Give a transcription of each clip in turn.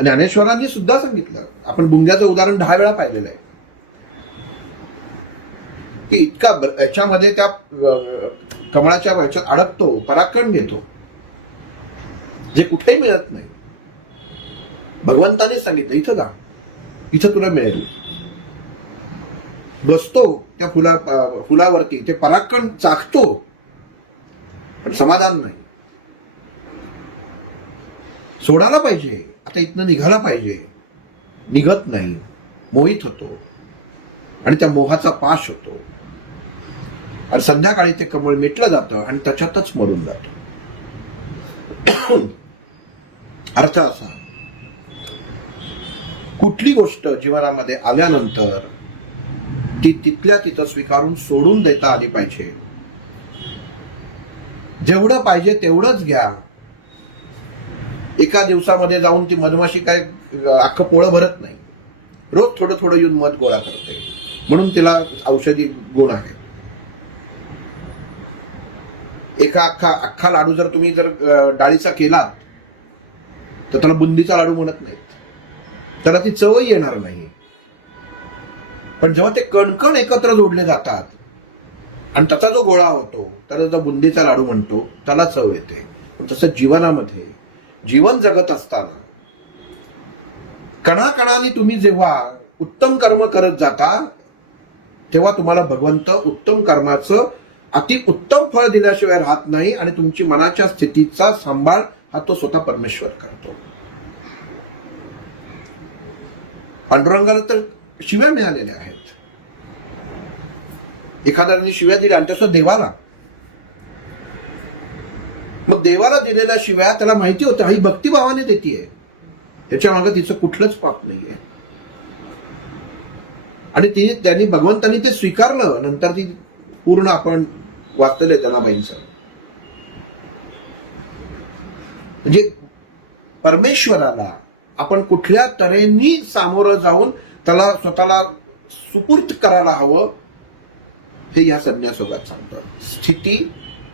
ज्ञानेश्वरांनी सुद्धा सांगितलं. आपण बुंग्याचं उदाहरण दहा वेळा पाहिलेलं आहे. की इतका याच्यामध्ये त्या कमळाच्या याच्यात अडकतो पराक्रम घेतो. जे कुठेही मिळत नाही. भगवंताने सांगितलं इथं जा. इथं तुला मिळेल. बसतो त्या फुला फुलावरती. ते पराक्रम चाखतो. पण समाधान नाही. सोडायला पाहिजे. आता इथनं निघाला पाहिजे. निघत नाही. मोहित होतो. आणि त्या मोहाचा पाश होतो. आणि संध्याकाळी ते कमळ मिटलं जातं आणि त्याच्यातच मरून जातं. अर्थ असा. कुठली गोष्ट जीवनामध्ये आल्यानंतर ती तिथल्या तिथं स्वीकारून सोडून देता आली पाहिजे. जेवढं पाहिजे तेवढंच घ्या. एका दिवसामध्ये जाऊन ती मधमाशी काय अख्खं पोळं भरत नाही. रोज थोडं थोडं येऊन मध गोळा करते. म्हणून तिला औषधी गुण आहे एका अख्खा अख्खा लाडू जर तुम्ही जर डाळीचा केलात तर त्याला बुंदीचा लाडू म्हणत नाहीत. त्याला ती चवही येणार नाही. पण जेव्हा ते कणकण एकत्र जोडले जातात आणि त्याचा जो गोळा होतो त्याला जो बुंदीचा लाडू म्हणतो त्याला चव येते. पण तसं जीवनामध्ये जीवन जगत असताना कणाकणाने तुम्ही जेव्हा उत्तम कर्म करत जाता तेव्हा तुम्हाला भगवंत उत्तम कर्माचं अति उत्तम फळ दिल्याशिवाय राहत नाही आणि तुमची मनाच्या स्थितीचा सांभाळ हा तो स्वतः परमेश्वर करतो. पांडुरंगाला तर शिव्या मिळालेल्या आहेत. एखाद्याने शिव्या दिल्या आणि तसं देवाला मग देवाला दिलेल्या शिव्या त्याला माहिती होतं ही भक्तिभावाने देते त्याच्यामागे तिचं कुठलंच पाप नाहीये. आणि ती त्यांनी भगवंतांनी ते स्वीकारलं नंतर ती पूर्ण आपण वाचलेलं त्यांना बाईंचं. म्हणजे परमेश्वराला आपण कुठल्या तऱ्हेनी सामोरं जाऊन त्याला स्वतःला सुपूर्त करायला हवं हे या संन्यासोगात सांगतं स्थिती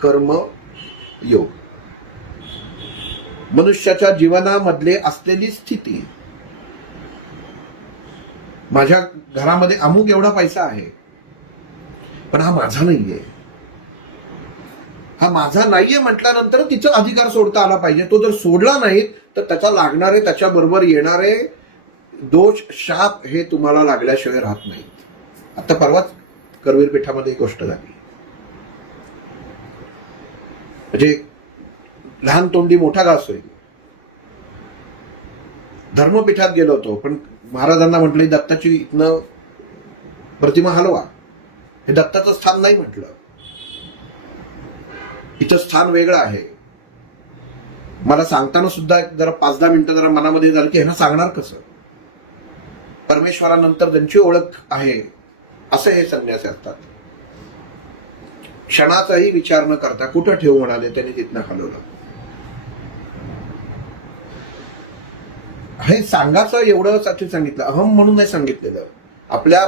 कर्म योग. मनुष्याच्या जीवनामधले असलेली स्थिती. माझ्या घरामध्ये अमुक एवढा पैसा आहे पण हा माझा नाहीये. हा माझा नाहीये म्हटल्यानंतर तिचा अधिकार सोडता आला पाहिजे. तो जर सोडला नाही तर त्याचा लागणारे त्याच्याबरोबर येणारे दोष शाप हे तुम्हाला लागल्याशिवाय राहत नाहीत. आता परवाच करवीर पीठामध्ये एक गोष्ट झाली. म्हणजे लहान तोंडी मोठा घास होईल. धर्मपीठात गेलो होतो पण महाराजांना म्हटलं दत्ताची इथनं प्रतिमा हलवा. हे दत्ताचं स्थान नाही म्हटलं. इथं स्थान वेगळं आहे. मला सांगताना सुद्धा जरा पाच दहा मिनिटं जरा मनामध्ये झालं की ह्यांना सांगणार कसं? परमेश्वरानंतर ज्यांची ओळख आहे असं हे संन्यासी असतात. क्षणाचाही विचार न करता कुठं ठेवू म्हणाले त्यांनी तिथनं हलवलं. हे सांगायचं एवढंसाठी सांगितलं. अहम म्हणून नाही सांगितलेलं. आपल्या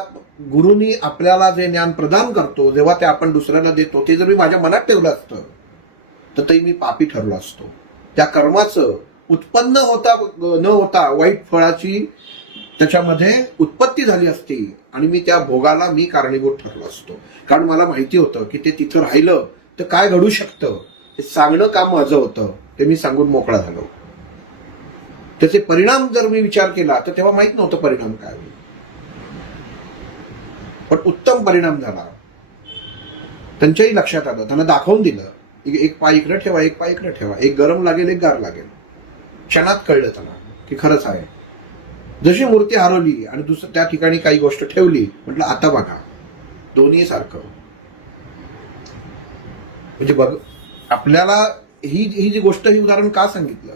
गुरुनी आपल्याला जे ज्ञान प्रदान करतो जेव्हा ते आपण दुसऱ्याला देतो ते जर मी माझ्या मनात ठेवलं असतं तर ते मी पापी ठरलो असतो. त्या कर्माचं उत्पन्न होता न होता वाईट फळाची त्याच्यामध्ये उत्पत्ती झाली असती आणि मी त्या भोगाला मी कारणीभूत ठरलो असतो. कारण मला माहिती होतं की ते तिथं राहिलं तर काय घडू शकतं? हे सांगणं काम माझं होतं ते मी सांगून मोकळा झालो. त्याचे परिणाम जर मी विचार केला तर तेव्हा माहीत नव्हतं परिणाम काय होईल. पण उत्तम परिणाम झाला. त्यांच्याही लक्षात आलं. त्यांना दाखवून दिलं एक- एक पाय इकडे ठेवा एक पाय इकडे ठेवा. एक गरम लागेल एक गार लागेल. क्षणात कळलं त्यांना की खरंच आहे. जशी मूर्ती हरवली आणि दुसरं त्या ठिकाणी काही गोष्ट ठेवली म्हटलं आता बघा. दोन्ही सारखं. म्हणजे बघ आपल्याला ही ही जी गोष्ट ही उदाहरण का सांगितलं?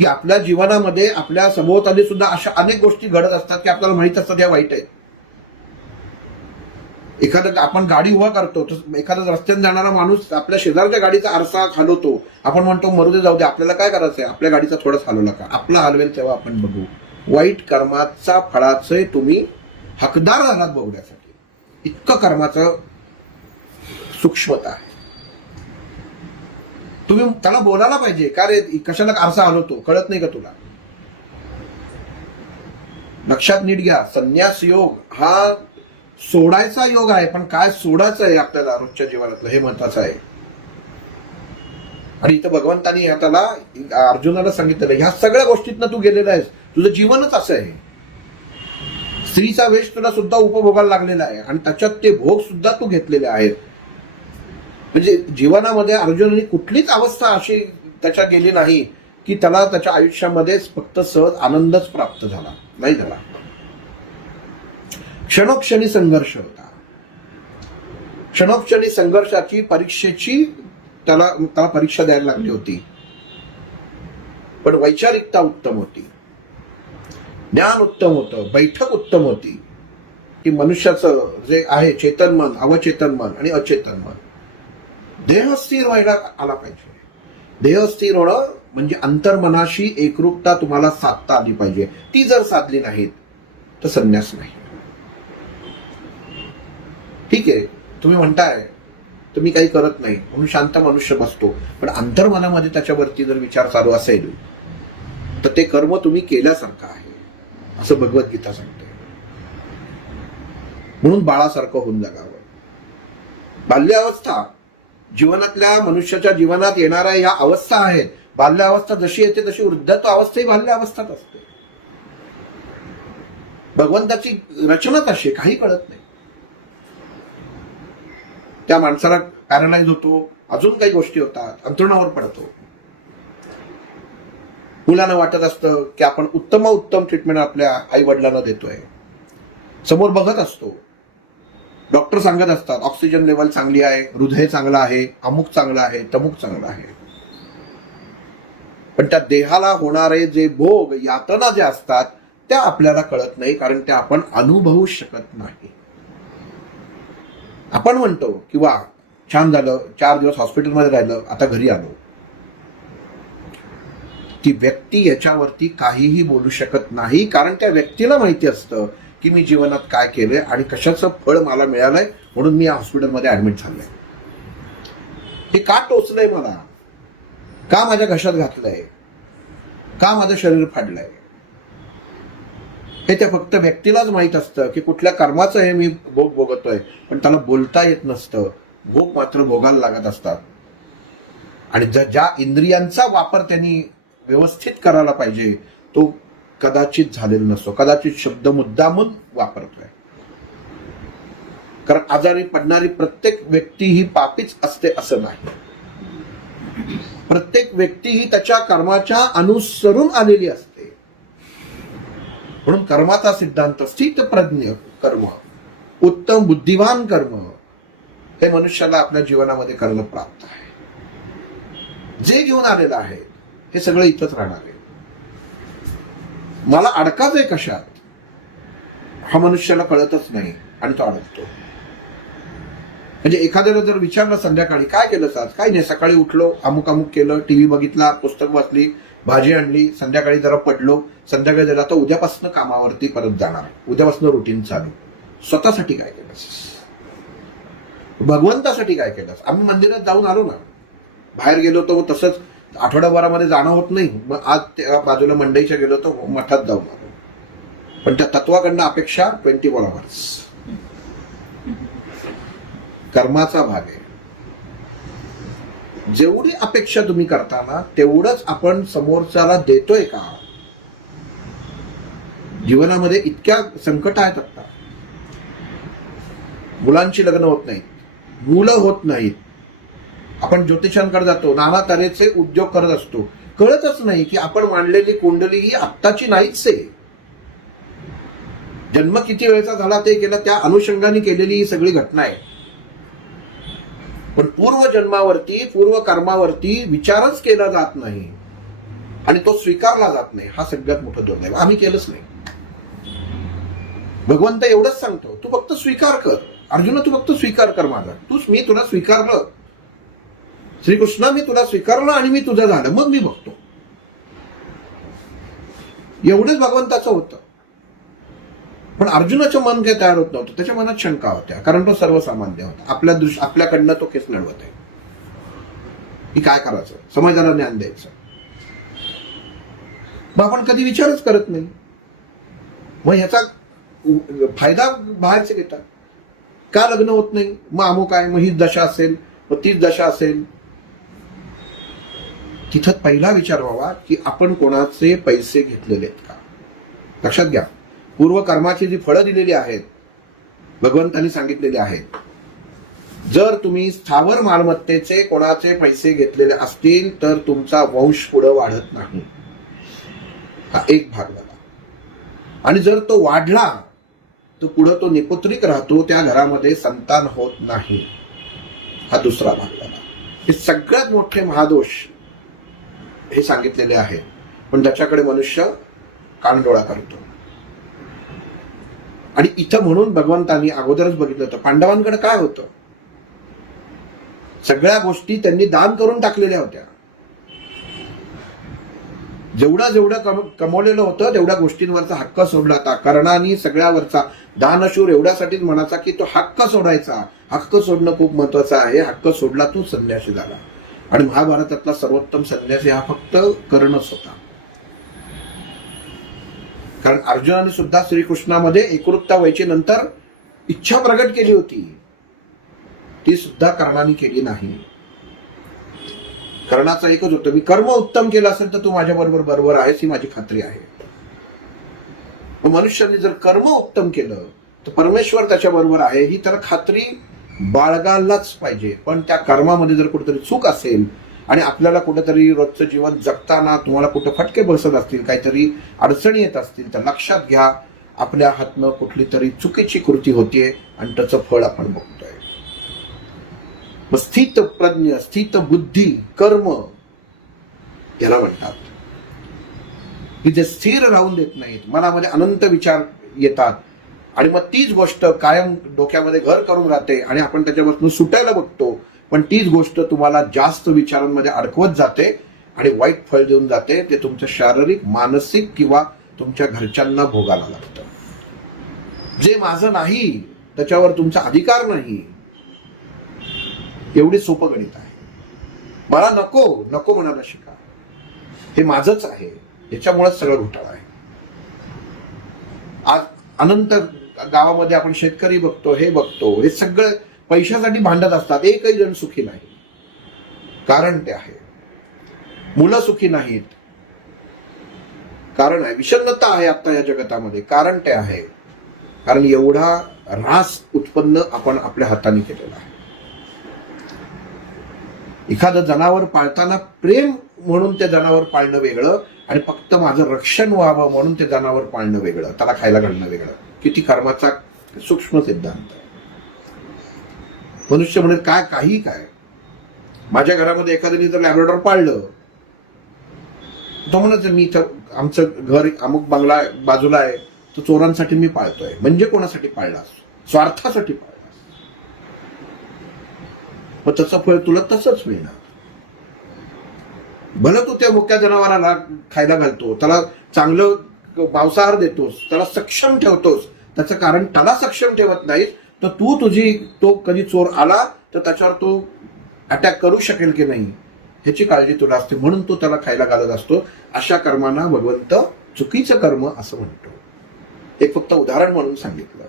की आपल्या जीवनामध्ये आपल्या सभोवताली सुद्धा अशा अनेक गोष्टी घडत असतात की आपल्याला माहीत असतात या वाईट आहेत. एखादं आपण गाडी उभा करतो तर एखादा रस्त्याने जाणारा माणूस आपल्या शेजारच्या गाडीचा आरसा हालवतो आपण म्हणतो मरू दे जाऊ दे आपल्याला काय करायचं आहे आपल्या गाडीचा थोडाच हलवला का आपला हलवेल तेव्हा आपण बघू. वाईट कर्माचा फळाचे तुम्ही हकदार झालात बघण्यासाठी. इतकं कर्माचं सूक्ष्मता आहे. तुम्ही त्याला बोलायला पाहिजे का रे कशाला आरसा हलवतो? कळत नाही का तुला? लक्षात नीट घ्या संन्यास योग हा सोडायचा योग आहे पण काय सोडायचं आहे आपल्याला रोजच्या जीवनातलं? हे महत्वाचं आहे. आणि इथं भगवंतानी ह्या त्याला अर्जुनाला सांगितलेलं ह्या सगळ्या गोष्टीतनं तू गेलेला आहेस. तुझं जीवनच असं आहे. स्त्रीचा वेश तुला सुद्धा उपभोगायला लागलेला आहे आणि त्याच्यात ते भोग सुद्धा तू घेतलेले आहेत. म्हणजे जीवनामध्ये अर्जुननी कुठलीच अवस्था अशी त्याच्या गेली नाही की त्याला त्याच्या आयुष्यामध्येच फक्त सहज आनंदच प्राप्त झाला. नाही झाला. क्षणोक्षणी संघर्ष होता. क्षणोक्षणी संघर्षाची परीक्षेची त्याला त्याला परीक्षा द्यायला लागली होती. पण वैचारिकता उत्तम होती. ज्ञान उत्तम होतं बैठक उत्तम होती. की मनुष्याचं जे आहे चेतन मन अवचेतन मन आणि अचेतन मन. देह स्थिर व्हायला आला पाहिजे. देह स्थिर होणं म्हणजे अंतर्मनाशी एकरूपता तुम्हाला साधता आली पाहिजे. ती जर साधली नाहीत तर संन्यास नाही. ठीक आहे तुम्ही म्हणताय तुम्ही काही करत नाही म्हणून शांत मनुष्य बसतो. पण अंतर्मनामध्ये त्याच्यावरती जर विचार चालू असेल तर ते कर्म तुम्ही केल्यासारखं आहे. असं भगवद्गीता सांगते. म्हणून बाळासारखं होऊन जगावं. बाल्यावस्था जीवनातल्या मनुष्याच्या जीवनात येणाऱ्या या अवस्था आहेत. बाल्यावस्था जशी येते तशी वृद्धत्व अवस्थाही बाल्यावस्थात असते. भगवंताची रचना तशी काही कळत नाही. त्या माणसाला पॅरालाइज होतो अजून काही गोष्टी होतात अंतरुणावर पडतो. मुलांना वाटत असतं की आपण उत्तम उत्तम ट्रीटमेंट आपल्या आई वडिलांना देतोय. समोर बघत असतो. डॉक्टर सांगत असतात ऑक्सिजन लेवल चांगली आहे हृदय चांगलं आहे अमुक चांगलं आहे तमुक चांगलं आहे. पण त्या देहाला होणारे जे भोग यातना जे असतात त्या आपल्याला कळत नाही कारण त्या आपण अनुभवू शकत नाही. आपण म्हणतो की वा छान झालं चार दिवस हॉस्पिटलमध्ये राहिलं आता घरी आलो. ती व्यक्ती याच्यावरती काहीही बोलू शकत नाही कारण त्या व्यक्तीला माहिती असतं की मी जीवनात काय केलंय आणि कशाचं फळ मला मिळालंय म्हणून मी या हॉस्पिटलमध्ये ऍडमिट झालंय. हे का टोचलंय मला? का माझ्या घशात घातलंय? का माझं शरीर फाडलंय? हे त्या फक्त व्यक्तीलाच माहीत असतं की कुठल्या कर्माचं हे मी भोग भोगतोय पण त्याला बोलता येत नसतं. भोग मात्र भोगायला लागत असतात. आणि ज- ज्या इंद्रियांचा वापर त्यांनी व्यवस्थित करायला पाहिजे तो कदाचित झालेला नसतो. कदाचित शब्द मुद्दामून वापरतोय. कारण आजारी पडणारी प्रत्येक व्यक्ती ही पापीच असते असं नाही. प्रत्येक व्यक्ती ही त्याच्या कर्माच्या अनुसरून आलेली असते. म्हणून कर्माचा सिद्धांत स्थित प्रज्ञ कर्म उत्तम बुद्धिवान कर्म हे मनुष्याला आपल्या जीवनामध्ये करणं प्राप्त आहे. जे घेऊन आलेलं आहे हे सगळं इथंच राहणार आहे. मला अडकाच आहे कशात हा मनुष्याला कळतच नाही आणि तो अडकतो. म्हणजे एखाद्याला जर विचारलं संध्याकाळी काय केलं आज? काय नाही सकाळी उठलो अमुक अमुक केलं टीव्ही बघितला पुस्तक वाचली भाजी आणली संध्याकाळी जरा पडलो संध्याकाळी जरा तर उद्यापासून कामावरती परत जाणार उद्यापासून रुटीन चालू. स्वतःसाठी काय केलंस? भगवंतासाठी काय केलंस? आम्ही मंदिरात जाऊन आलो ना. बाहेर गेलो तर तसंच आठवड्याभरामध्ये जाणं होत नाही. मग आज त्या बाजूला मंडईच्या गेलो तर मठात जाऊन आलो. पण त्या तत्वाकडनं अपेक्षा ट्वेंटी फोर आवर्स कर्माचा भाग आहे. जेवढी अपेक्षा तुम्ही करताना तेवढंच आपण समोरच्याला देतोय का? जीवनामध्ये इतक्या संकट आहेत आता. मुलांची लग्न होत नाहीत. मुलं होत नाहीत. आपण ज्योतिषांकडे जातो नाना तऱ्हेचे उद्योग करत असतो. कळतच नाही की आपण मांडलेली कुंडली ही आत्ताची नाहीच आहे. जन्म किती वेळचा झाला ते केलं त्या अनुषंगाने केलेली ही सगळी घटना आहे. पण पूर्व जन्मावरती पूर्व कर्मावरती विचारच केला जात नाही. आणि तो स्वीकारला जात नाही. हा सगळ्यात मोठं दुर्दैव आम्ही केलंच नाही. भगवंत एवढंच सांगतो तू फक्त स्वीकार कर. अर्जुन तू फक्त स्वीकार कर माझा. तूच मी तुला स्वीकारलं. श्रीकृष्ण मी तुला स्वीकारलं आणि मी तुझं झालं. मग मी बघतो. एवढंच भगवंताचं होतं. पण अर्जुनाचं मन काही तयार होत नव्हतं. त्याच्या मनात शंका होत्या. कारण तो सर्वसामान्य होता. आपल्या दृश आपल्याकडनं तो केस नडवत आहे. की काय करायचं? समाजाला ज्ञान द्यायचं. मग आपण कधी विचारच करत नाही. मग ह्याचा फायदा बाहेरचे घेतात. का लग्न होत नाही? मग अमुक आहे मग हीच दशा असेल मग तीच दशा असेल. तिथं पहिला विचार व्हावा की आपण कोणाचे पैसे घेतलेले आहेत का? लक्षात घ्या. पूर्व कर्माची जी फळं दिलेली आहेत भगवंतांनी सांगितलेली आहेत जर तुम्ही स्थावर मालमत्तेचे कोणाचे पैसे घेतलेले असतील तर तुमचा वंश पुढे वाढत नाही. हा एक भाग झाला. आणि जर तो वाढला तर पुढे तो निपुत्रिक राहतो त्या घरामध्ये संतान होत नाही. हा दुसरा भाग झाला. हे सगळ्यात मोठे महादोष हे सांगितलेले आहे. पण त्याच्याकडे मनुष्य कानडोळा करतो. आणि इथं म्हणून भगवंतांनी अगोदरच बघितलं होतं पांडवांकडे काय होतं? सगळ्या गोष्टी त्यांनी दान करून टाकलेल्या होत्या. जेवढं जेवढं कम कमवलेलं होतं तेवढ्या गोष्टींवरचा हक्क सोडला होता. कर्णाने सगळ्यावरचा दानशूर एवढ्यासाठीच म्हणायचा की तो हक्क सोडायचा. हक्क सोडणं खूप महत्वाचं आहे. हक्क सोडला तू संन्यासी झाला. आणि महाभारतातला सर्वोत्तम संन्यासी हा फक्त कर्णच होता. कारण अर्जुनाने सुद्धा श्रीकृष्णामध्ये एकरूपता व्हायची नंतर इच्छा प्रगट केली होती. ती सुद्धा कर्णाने केली नाही. कर्णाचं एकच होतं मी कर्म उत्तम केलं असेल तर तू माझ्या बरोबर बरोबर आहेस ही माझी खात्री आहे. मनुष्याने जर कर्म उत्तम केलं तर परमेश्वर त्याच्या बरोबर आहे ही त्याला खात्री बाळगायलाच पाहिजे. पण त्या कर्मामध्ये जर कुठेतरी चूक असेल आणि आपल्याला कुठेतरी रोजचं जीवन जगताना तुम्हाला कुठं फटके बसत असतील काहीतरी अडचणी येत असतील तर लक्षात घ्या आपल्या हातनं कुठली तरी चुकीची कृती होतीये आणि त्याचं फळ आपण बघतोय. मग स्थित प्रज्ञ स्थित बुद्धी कर्म याला म्हणतात. की जे स्थिर राहून देत नाहीत मनामध्ये अनंत विचार येतात आणि मग तीच गोष्ट कायम डोक्यामध्ये घर करून राहते आणि आपण त्याच्यापासून सुटायला बघतो. पण तीच गोष्ट तुम्हाला जास्त विचारांमध्ये अडकवत जाते आणि वाईट फळ देऊन जाते. ते तुमच्या शारीरिक मानसिक किंवा तुमच्या घरच्यांना भोगायला लागतं. जे माझं नाही त्याच्यावर तुमचा अधिकार नाही एवढी सोपं गणित आहे. मला नको नको म्हणायला शिका. हे माझंच आहे. याच्यामुळेच सगळं घोटाळा आहे. आज अनंत गावामध्ये आपण शेतकरी बघतो हे बघतो हे सगळं पैशासाठी भांडत असतात. एकही जण सुखी नाही. कारण ते आहे. मुलं सुखी नाहीत. कारण आहे. विषन्नता आहे आता या जगतामध्ये. कारण ते आहे. कारण एवढा रास उत्पन्न आपण आपल्या हाताने केलेला आहे. एखादं जनावर पाळताना प्रेम म्हणून ते जनावर पाळणं वेगळं आणि फक्त माझं रक्षण व्हावं म्हणून ते जनावर पाळणं वेगळं. त्याला खायला घालणं वेगळं. किती कर्माचा सूक्ष्म सिद्धांत. आहे मनुष्य म्हणेल काय काही काय? माझ्या घरामध्ये एखाद्याने जर लॅब्रेडॉर पाळलं तो म्हणत मी इथं आमचं घर अमुक बंगला बाजूला आहे तो चोरांसाठी मी पाळतोय. म्हणजे कोणासाठी पाळला स्वार्थासाठी पाळला मग त्याचं फळ तुला तसंच मिळणार. भलं तू त्या मुक्या जनावराला खायला घालतो त्याला चांगलं मांसाहार देतोस त्याला सक्षम ठेवतोस त्याचं कारण त्याला सक्षम ठेवत नाहीस तर तू तुझी तो कधी चोर आला तर त्याच्यावर तो अटॅक करू शकेल की नाही? ह्याची काळजी तुला असते म्हणून तो त्याला खायला घालत असतो. अशा कर्मांना भगवंत चुकीचं कर्म असं म्हणतो. एक फक्त उदाहरण म्हणून सांगितलं.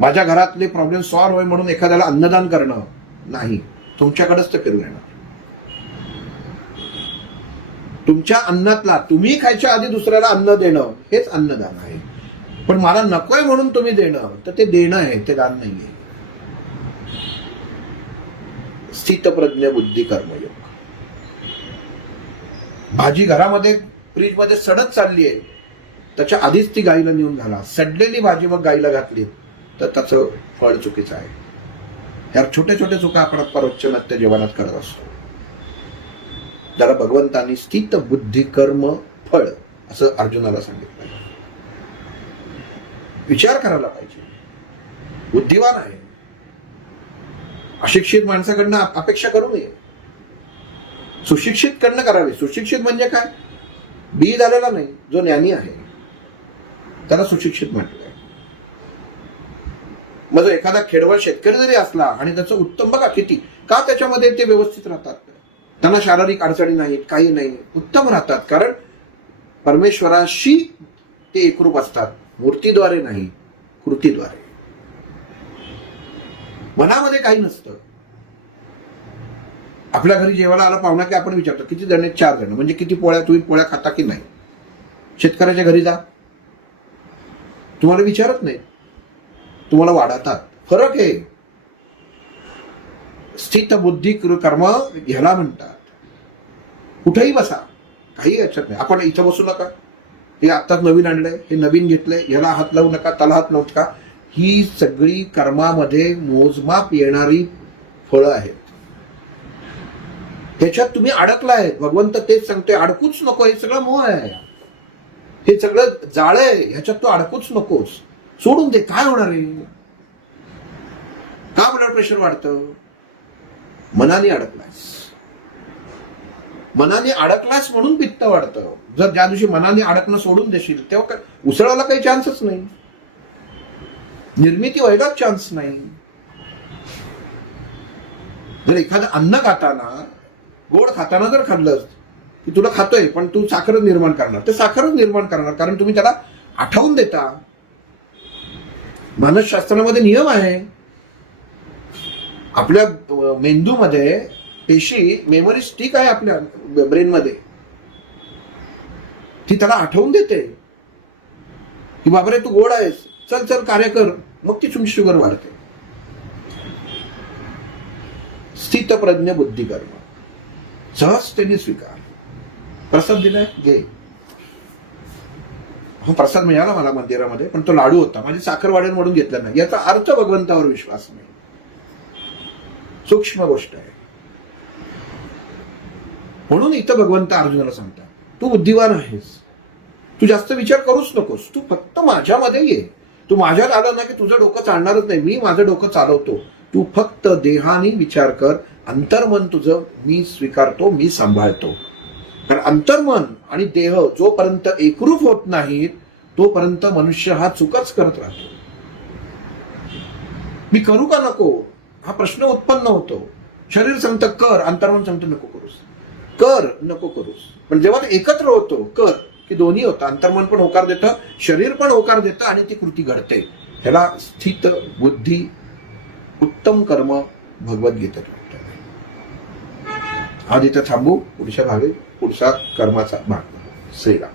माझ्या घरातले प्रॉब्लेम सॉल्व्ह होय म्हणून एखाद्याला अन्नदान करणं नाही. तुमच्याकडेच ते फिरून येणार तुमच्या अन्नातला तुम्ही खायच्या आधी दुसऱ्याला अन्न देणं हेच अन्नदान आहे. पण मला नकोय म्हणून तुम्ही देणं तर ते देणं आहे ते दान नाहीये. स्थितप्रज्ञ बुद्धी कर्मयोग. भाजी घरामध्ये फ्रीजमध्ये सडत चालली आहे त्याच्या आधीच ती गाईला नेऊन घाला. सडलेली भाजी मग गाईला घातली तर त्याचं फळ चुकीचं आहे. ह्या छोट्या छोट्या चुका आपण परोच्चनत्य जीवनात करत असतो. ज्याला भगवंतांनी स्थित बुद्धी कर्म फळ असं अर्जुनाला सांगितलं. विचार करायला पाहिजे. बुद्धिवान आहे. अशिक्षित माणसाकडनं अपेक्षा करू नये. सुशिक्षित कडनं करावे. सुशिक्षित म्हणजे काय? बी झालेला नाही जो ज्ञानी आहे. त्याला सुशिक्षित म्हटलंय मग जो एखादा खेडवळ शेतकरी जरी असला आणि त्याचं उत्तम बघा किती का त्याच्यामध्ये ते व्यवस्थित राहतात? त्यांना शारीरिक अडचणी नाहीत काही नाही उत्तम राहतात. कारण परमेश्वराशी ते एकरूप असतात. मूर्तीद्वारे नाही कृतीद्वारे. मनामध्ये काही नसतं. आपल्या घरी जेवायला आला पाहुणा की आपण विचारतो किती जण आहेत? चार जण. म्हणजे किती पोळ्या तुम्ही पोळ्या खाता की नाही? शेतकऱ्याच्या घरी जा. तुम्हाला विचारत नाही तुम्हाला वाढवतात. फरक आहे. स्थित बुद्धी कर्म ह्याला म्हणतात. कुठेही बसा. काही याच्यात नाही. आपण इथं बसू नका. हे आत्ताच नवीन आणलंय. हे नवीन घेतलंय. ह्याला हात लावू नका त्याला हात लावू नका. ही सगळी कर्मामध्ये मोजमाप येणारी फळं आहेत. त्याच्यात तुम्ही अडकलाय. भगवंत तेच सांगतोय अडकूच नको हे सगळं मोह आहे. हे सगळं जाळ आहे. ह्याच्यात तू अडकूच नकोस. सोडून दे. काय होणार आहे? का ब्लड प्रेशर वाढतं? मनाने अडकलास मनाने अडकलास म्हणून पित्त वाढतं. जर ज्या दिवशी मनाने अडकणं सोडून देशील तेव्हा काय? उसळायला काही चान्सच नाही. निर्मिती व्हायलाच चान्स नाही. जर एखादं अन्न खाताना गोड खाताना जर खाल्लं की तुला खातोय पण तू साखरच निर्माण करणार. ते साखरच निर्माण करणार कारण तुम्ही त्याला आठवून देता. मानसशास्त्रामध्ये नियम आहे आपल्या मेंदूमध्ये पेशी मेमरी स्टिक आहे आपल्या ब्रेनमध्ये ती त्याला आठवून देते. की बाबरे तू गोड आहेस. चल चल कार्य कर. मग ती तुमची शुगर वाढते. स्थित प्रज्ञ बुद्धी कर्म सहजतेने स्वीकार. प्रसाद दिलाय घे. हो प्रसाद मिळाला मला मंदिरामध्ये पण तो लाडू होता. माझी साखरवाड्यांमधून म्हणून घेतला नाही. याचा अर्थ भगवंतावर विश्वास नाही. सूक्ष्म गोष्ट आहे. म्हणून इथं भगवंत अर्जुनाला सांगतात तू बुद्धिवान आहेस. तू जास्त विचार करूच नकोस. तू फक्त माझ्यामध्ये ये. तू माझ्यात आला ना की तुझं डोकं चालणारच नाही. मी माझं डोकं चालवतो. तू फक्त देहाने विचार कर. अंतर्मन तुझं मी स्वीकारतो मी सांभाळतो. कारण अंतर्मन आणि देह जोपर्यंत एकरूप होत नाहीत तोपर्यंत मनुष्य हा चुकच करत राहतो. मी करू का नको? हा प्रश्न उत्पन्न होतो. शरीर सांगतं कर अंतर्मन सांगतं नको करूस. कर नको करूस. पण जेव्हा ते एकत्र होतो कर की दोन्ही होतं अंतर्मन पण होकार देतं शरीर पण होकार देतं आणि ती कृती घडते. ह्याला स्थित बुद्धी उत्तम कर्म भगवद्गीतेत म्हटलेलं आज इथं थांबू पुढच्या भागे पुढचा कर्माचा भाग. श्रीराम.